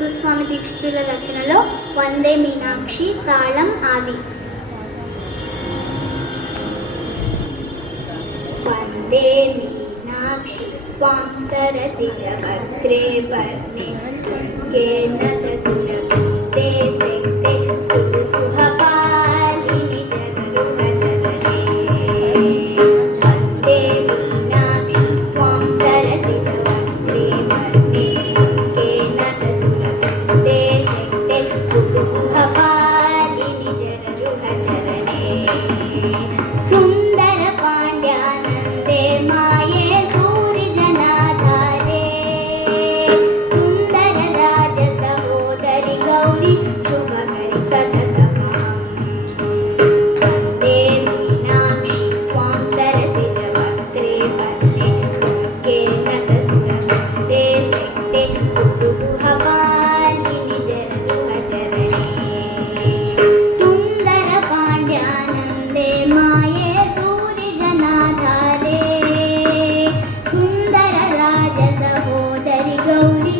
ముత్తుస్వామి దీక్షితుల రచనలో వందే మీనాక్షి తాళం ఆది. వందే మీనాక్షి త్వాం సరసిజవక్త్రే వర్ణే దుర్గే నతసురభితే శక్తే కురుకుహపాలిని జగరుహజననే. వందే మీనాక్షి త్వాం సరసిజవక్త్రే వర్ణే దుర్గే నతసురభితే శక్తే కురుకుహపాలిని జగరుహజననే. సుందర పాండ్యానందే మాయే సూరి జనాధారే సుందర రాజ సహోదరి గౌరీ శుభకరి సతతమాం. వందే మీనాక్షి త్వాం సరసిజవక్త్రే వర్ణే దుర్గే నతసురభితే శక్తే కురుకుహపాలిని జగరుహజననే. సుందర పాండ్యానందే మాయే సూరి జనాధారే సుందర రాజ సహోదరి గౌరీ